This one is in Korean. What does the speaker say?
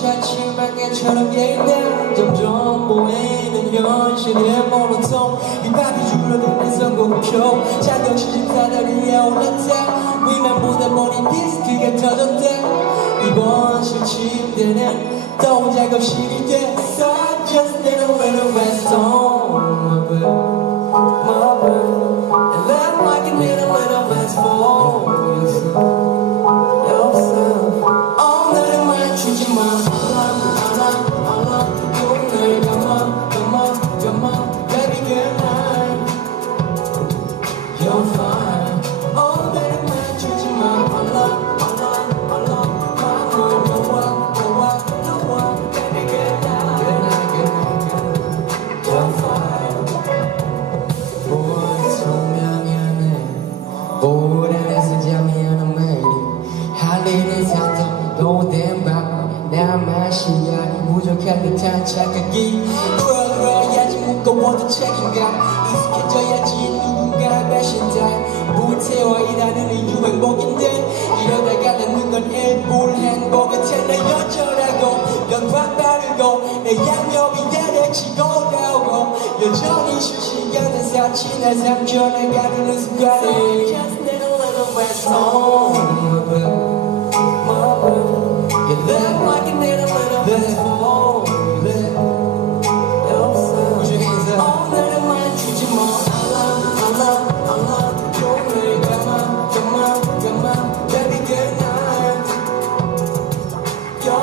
자취방해처럼 예의는 점점 보이는 현실의 모노톤 이 밤이 줄어드는 선곡표 자격시 집사다리에 올랐다 위만 보다 보니 디스크가 터졌대 이번 실 침대는 또 작업실이 됐어 Just little west on my bed And I'm like a little west for yourself All night 맞추지 마 오늘 come on Baby good night You're fine All night 맞추지 마 Baby good night You're fine 보안 소명하네 볼 안에서 잠이하는 매일 할 일은 산더미도 된 밤 나 맛이야 부족한 듯한 착각이 풀어야지 무거워도 책임감 익숙해져야지 누군가 배신자 불태워 일하는 이유 행복인데 이러다가 남는 건 일부러 행복의 텐데 여전하고 연관 바르고 내 양념이 야래치고 나오고 여전히 실시간에 사치나 삼켜나가는 순간에